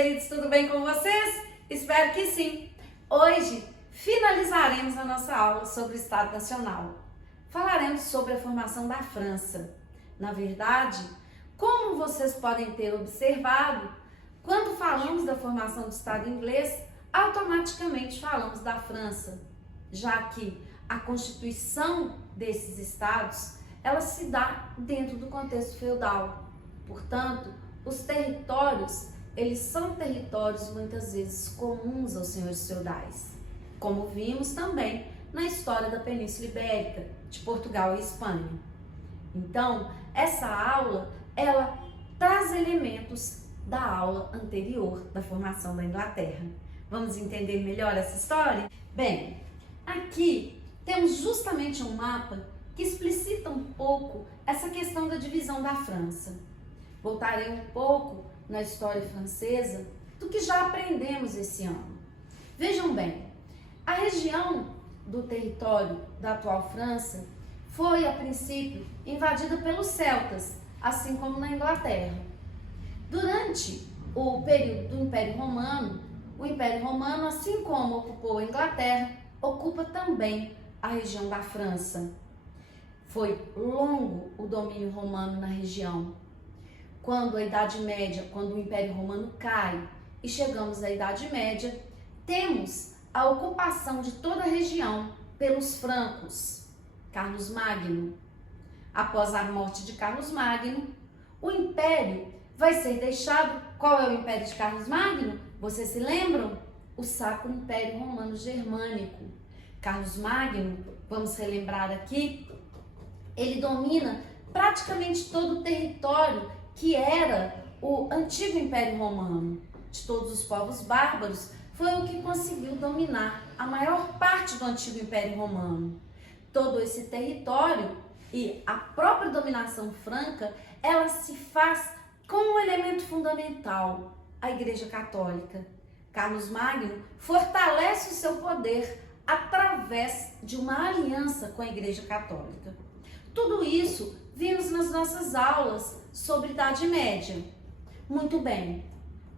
queridos, tudo bem com vocês? Espero que sim! Hoje finalizaremos a nossa aula sobre o Estado Nacional. Falaremos sobre a formação da França. Na verdade, como vocês podem ter observado, quando falamos da formação do Estado inglês, automaticamente falamos da França, já que a constituição desses estados, ela se dá dentro do contexto feudal. Portanto, os territórios, eles são territórios muitas vezes comuns aos senhores feudais, como vimos também na história da Península Ibérica, de Portugal e Espanha. Então, essa aula, ela traz elementos da aula anterior, da formação da Inglaterra. Vamos entender melhor essa história? Bem, aqui temos justamente um mapa que explicita um pouco essa questão da divisão da França. Voltarei um pouco na história francesa do que já aprendemos esse ano. Vejam bem, a região do território da atual França foi, a princípio, invadida pelos celtas, assim como na Inglaterra. Durante o período do Império Romano, o Império Romano, assim como ocupou a Inglaterra, ocupa também a região da França. Foi longo o domínio romano na região. Quando a Idade Média, quando o Império Romano cai e chegamos à Idade Média, temos a ocupação de toda a região pelos francos. Carlos Magno. Após a morte de Carlos Magno, o Império vai ser deixado. Qual é o Império de Carlos Magno? Vocês se lembram? O Sacro Império Romano Germânico. Carlos Magno, vamos relembrar aqui, ele domina praticamente todo o território que era o antigo Império Romano. De todos os povos bárbaros, foi o que conseguiu dominar a maior parte do antigo Império Romano. Todo esse território e a própria dominação franca, ela se faz com um elemento fundamental, a Igreja Católica. Carlos Magno fortalece o seu poder através de uma aliança com a Igreja Católica. Tudo isso vimos nas nossas aulas sobre Idade Média. Muito bem,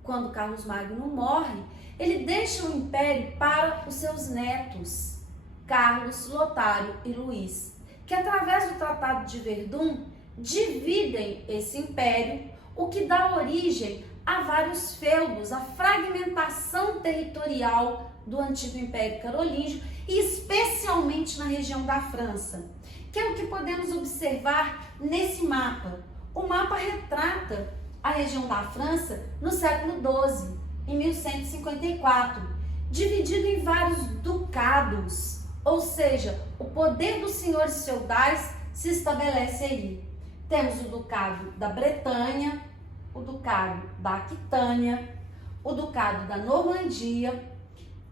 quando Carlos Magno morre, ele deixa o império para os seus netos, Carlos, Lotário e Luís, que através do Tratado de Verdun dividem esse império, o que dá origem a vários feudos, a fragmentação territorial do antigo Império Carolíngio e especialmente na região da França, que é o que podemos observar nesse mapa. O mapa retrata a região da França no século XII, em 1154, dividido em vários ducados, ou seja, o poder dos senhores feudais se estabelece aí. Temos o ducado da Bretanha, o ducado da Aquitânia, o ducado da Normandia,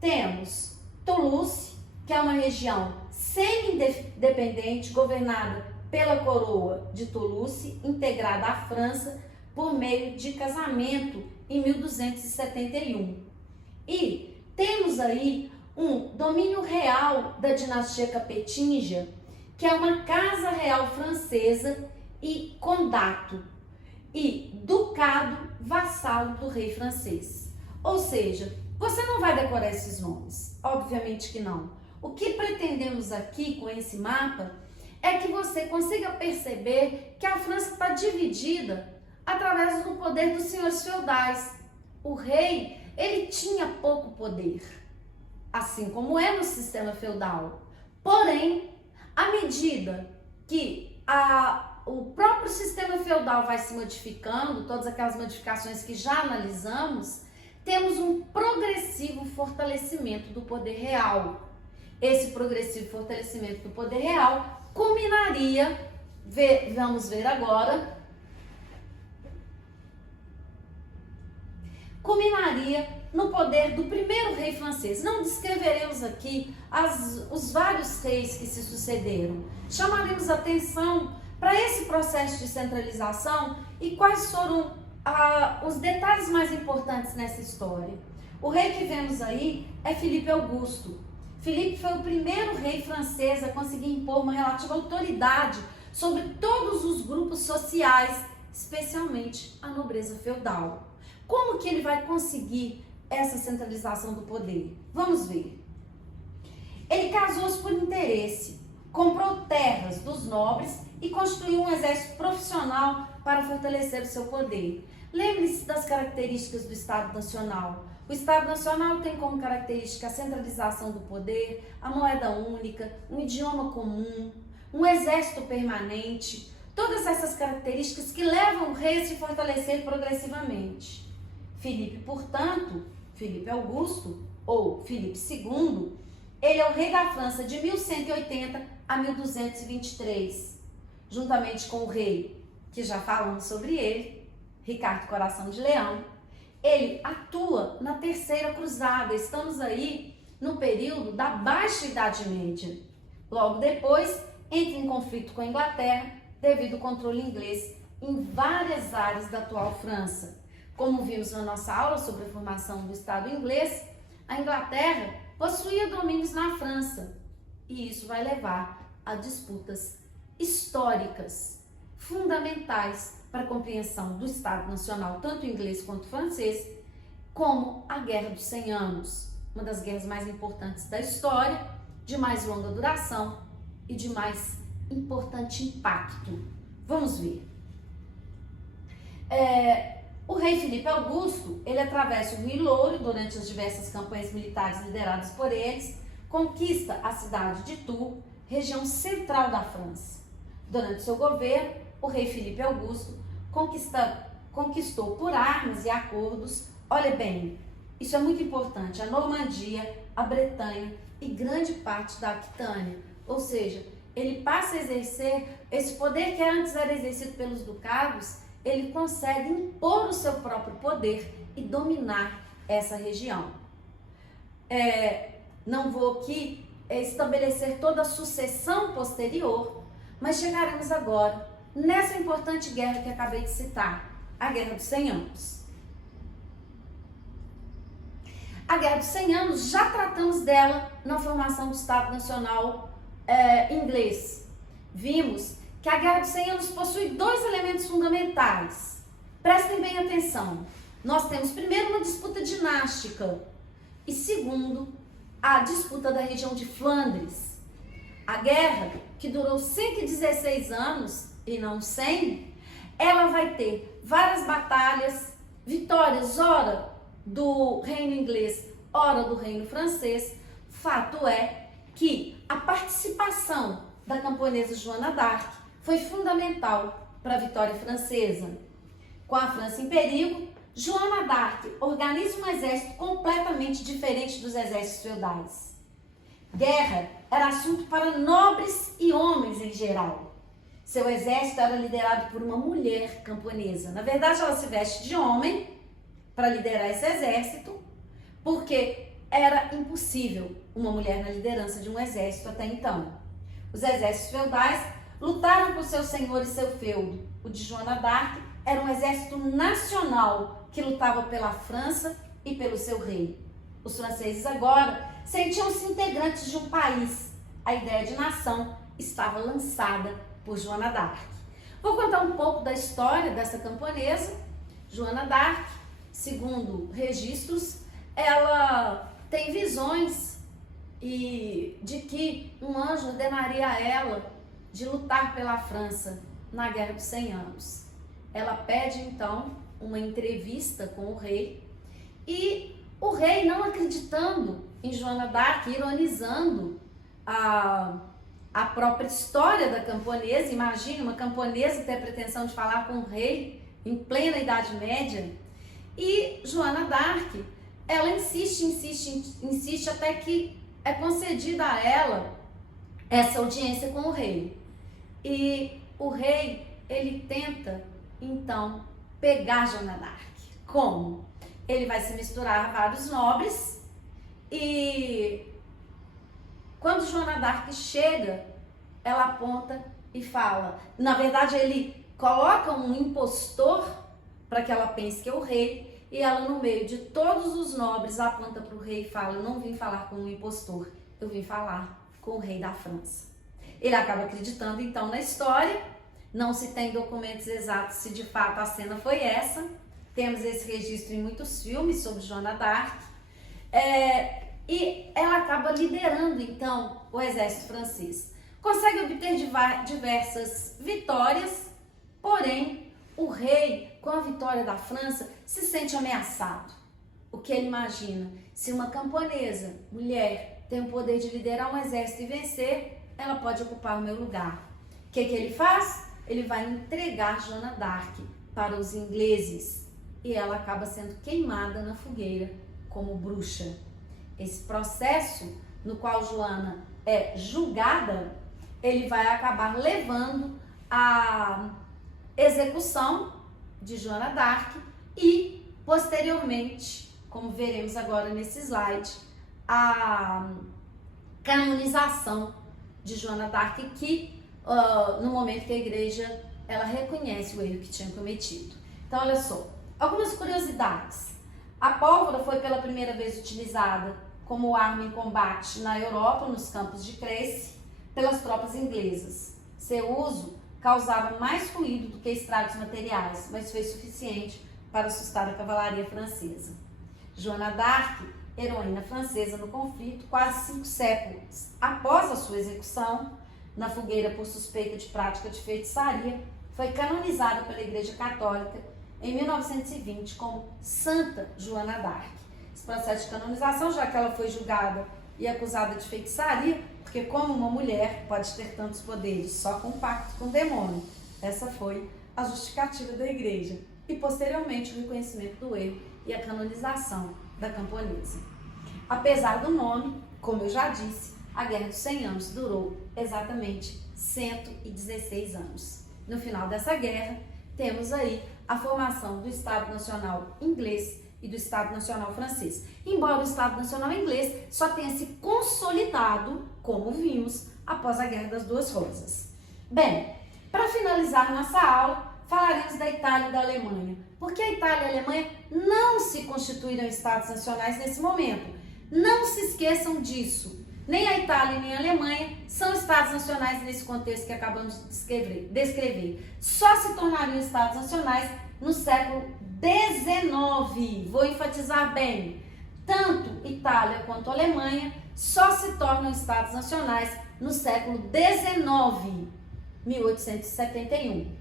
temos Toulouse, que é uma região semi-independente, governada pela coroa de Toulouse, integrada à França por meio de casamento em 1271. E temos aí um domínio real da dinastia capetinga, que é uma casa real francesa e condato, e ducado vassalo do rei francês. Ou seja, você não vai decorar esses nomes, obviamente que não. O que pretendemos aqui com esse mapa é que você consiga perceber que a França está dividida através do poder dos senhores feudais. O rei, ele tinha pouco poder, assim como é no sistema feudal. Porém, à medida que o próprio sistema feudal vai se modificando, todas aquelas modificações que já analisamos, temos um progressivo fortalecimento do poder real. Esse progressivo fortalecimento do poder real culminaria, vamos ver agora, no poder do primeiro rei francês. Não descreveremos aqui os vários reis que se sucederam. Chamaremos atenção para esse processo de centralização e quais foram os detalhes mais importantes nessa história. O rei que vemos aí é Filipe Augusto. Filipe foi o primeiro rei francês a conseguir impor uma relativa autoridade sobre todos os grupos sociais, especialmente a nobreza feudal. Como que ele vai conseguir essa centralização do poder? Vamos ver. Ele casou-se por interesse, comprou terras dos nobres e construiu um exército profissional para fortalecer o seu poder. Lembre-se das características do Estado Nacional. O Estado Nacional tem como característica a centralização do poder, a moeda única, um idioma comum, um exército permanente, todas essas características que levam o rei a se fortalecer progressivamente. Filipe, portanto, Filipe Augusto, ou Filipe II, ele é o rei da França de 1180 a 1223, juntamente com o rei, que já falamos sobre ele, Ricardo Coração de Leão. Ele atua na Terceira Cruzada. Estamos aí no período da Baixa Idade Média. Logo depois, entra em conflito com a Inglaterra devido ao controle inglês em várias áreas da atual França. Como vimos na nossa aula sobre a formação do Estado inglês, a Inglaterra possuía domínios na França e isso vai levar a disputas históricas fundamentais para a compreensão do Estado Nacional, tanto inglês quanto francês, como a Guerra dos 100 Anos, uma das guerras mais importantes da história, de mais longa duração e de mais importante impacto. Vamos ver. O rei Filipe Augusto, ele atravessa o Rio Louro durante as diversas campanhas militares lideradas por eles, conquista a cidade de Tours, região central da França. Durante seu governo, o rei Filipe Augusto conquistou por armas e acordos, olha bem, isso é muito importante, a Normandia, a Bretanha e grande parte da Aquitânia, ou seja, ele passa a exercer esse poder que antes era exercido pelos ducados, ele consegue impor o seu próprio poder e dominar essa região. Não vou aqui estabelecer toda a sucessão posterior, mas chegaremos agora nessa importante guerra que acabei de citar, a Guerra dos 100 Anos. A Guerra dos 100 Anos, já tratamos dela na formação do Estado Nacional inglês. Vimos que a Guerra dos 100 Anos possui dois elementos fundamentais. Prestem bem atenção. Nós temos primeiro uma disputa dinástica e segundo, a disputa da região de Flandres. A guerra, que durou 116 anos e não 100, ela vai ter várias batalhas, vitórias, ora do reino inglês, ora do reino francês. Fato é que a participação da camponesa Joana d'Arc foi fundamental para a vitória francesa. Com a França em perigo, Joana d'Arc organiza um exército completamente diferente dos exércitos feudais. Guerra era assunto para nobres e homens em geral. Seu exército era liderado por uma mulher camponesa. Na verdade, ela se veste de homem para liderar esse exército, porque era impossível uma mulher na liderança de um exército até então. Os exércitos feudais lutaram por seu senhor e seu feudo. O de Joana d'Arc era um exército nacional que lutava pela França e pelo seu rei. Os franceses agora sentiam-se integrantes de um país. A ideia de nação estava lançada por Joana d'Arc. Vou contar um pouco da história dessa camponesa. Joana d'Arc, segundo registros, ela tem visões de que um anjo ordenaria a ela de lutar pela França na Guerra dos 100 Anos. Ela pede então uma entrevista com o rei e o rei, não acreditando em Joana d'Arc, ironizando a própria história da camponesa, imagine uma camponesa ter a pretensão de falar com o rei em plena Idade Média, e Joana d'Arc, ela insiste até que é concedida a ela essa audiência com o rei. E o rei, ele tenta então pegar Joana d'Arc. Como? Ele vai se misturar a vários nobres e quando Joana d'Arc chega, ela aponta e fala. Na verdade, ele coloca um impostor para que ela pense que é o rei e ela, no meio de todos os nobres, aponta para o rei e fala: eu não vim falar com um impostor, eu vim falar com o rei da França. Ele acaba acreditando então na história. Não se tem documentos exatos se de fato a cena foi essa, temos esse registro em muitos filmes sobre Joana d'Arc, e ela acaba liderando então o exército francês. Consegue obter diversas vitórias, porém o rei, com a vitória da França, se sente ameaçado. O que ele imagina? Se uma camponesa, mulher, tem o poder de liderar um exército e vencer, ela pode ocupar o meu lugar. O que ele faz? Ele vai entregar Joana d'Arc para os ingleses e ela acaba sendo queimada na fogueira como bruxa. Esse processo no qual Joana é julgada, ele vai acabar levando à execução de Joana d'Arc e, posteriormente, como veremos agora nesse slide, a canonização de Joana d'Arc, que no momento que a igreja ela reconhece o erro que tinha cometido. Então, olha só, algumas curiosidades. A pólvora foi pela primeira vez utilizada como arma em combate na Europa, nos campos de Crécy, pelas tropas inglesas. Seu uso causava mais ruído do que estragos materiais, mas foi suficiente para assustar a cavalaria francesa. Joana d'Arc, heroína francesa no conflito, quase 5 séculos após a sua execução na fogueira por suspeita de prática de feitiçaria, foi canonizada pela Igreja Católica em 1920 como Santa Joana d'Arc. Esse processo de canonização, já que ela foi julgada e acusada de feitiçaria, porque como uma mulher pode ter tantos poderes só com pacto com o demônio, essa foi a justificativa da igreja. E posteriormente o reconhecimento do erro e a canonização da camponesa. Apesar do nome, como eu já disse, a Guerra dos 100 Anos durou exatamente 116 anos. No final dessa guerra, temos aí a formação do Estado Nacional Inglês e do Estado Nacional Francês. Embora o Estado Nacional Inglês só tenha se consolidado, como vimos, após a Guerra das Duas Rosas. Bem, para finalizar nossa aula, falaremos da Itália e da Alemanha, porque a Itália e a Alemanha não se constituíram estados nacionais nesse momento. Não se esqueçam disso. Nem a Itália nem a Alemanha são estados nacionais nesse contexto que acabamos de descrever. Só se tornariam estados nacionais no século XIX. Vou enfatizar bem. Tanto Itália quanto Alemanha só se tornam estados nacionais no século XIX, 1871.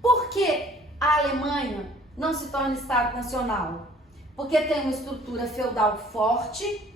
Por que a Alemanha não se torna estado nacional? Porque tem uma estrutura feudal forte,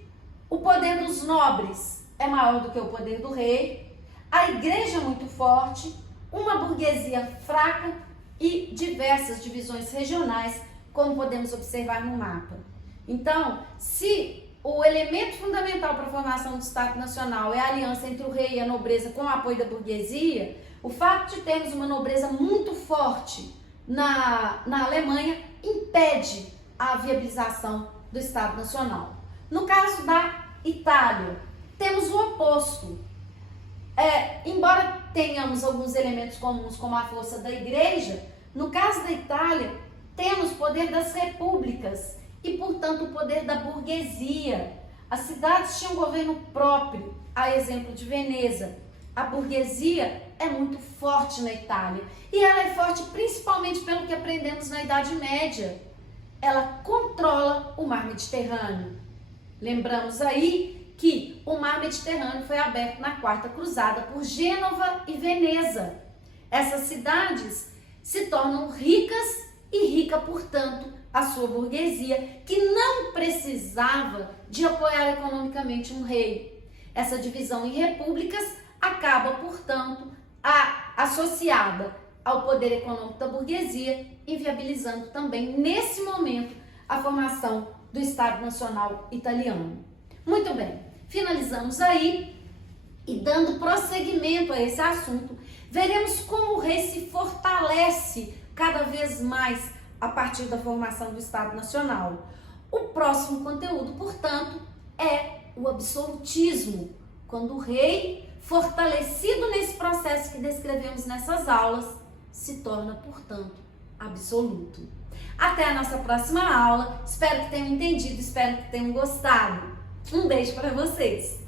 o poder dos nobres é maior do que o poder do rei, a igreja é muito forte, uma burguesia fraca e diversas divisões regionais, como podemos observar no mapa. Então, se o elemento fundamental para a formação do Estado Nacional é a aliança entre o rei e a nobreza com o apoio da burguesia, o fato de termos uma nobreza muito forte na Alemanha impede a viabilização do Estado Nacional. No caso da Itália, temos o oposto. Embora tenhamos alguns elementos comuns, como a força da igreja, no caso da Itália, temos o poder das repúblicas e, portanto, o poder da burguesia. As cidades tinham governo próprio, a exemplo de Veneza. A burguesia é muito forte na Itália e ela é forte principalmente pelo que aprendemos na Idade Média. Ela controla o mar Mediterrâneo. Lembramos aí que o mar Mediterrâneo foi aberto na Quarta Cruzada por Gênova e Veneza. Essas cidades se tornam ricas e rica, portanto, a sua burguesia, que não precisava de apoiar economicamente um rei. Essa divisão em repúblicas acaba, portanto, associada ao poder econômico da burguesia, inviabilizando também, nesse momento, a formação do Estado Nacional Italiano. Muito bem, finalizamos aí e dando prosseguimento a esse assunto, veremos como o rei se fortalece cada vez mais a partir da formação do Estado Nacional. O próximo conteúdo, portanto, é o absolutismo, quando o rei, fortalecido nesse processo que descrevemos nessas aulas, se torna, portanto, absoluto. Até a nossa próxima aula. Espero que tenham entendido, espero que tenham gostado. Um beijo para vocês!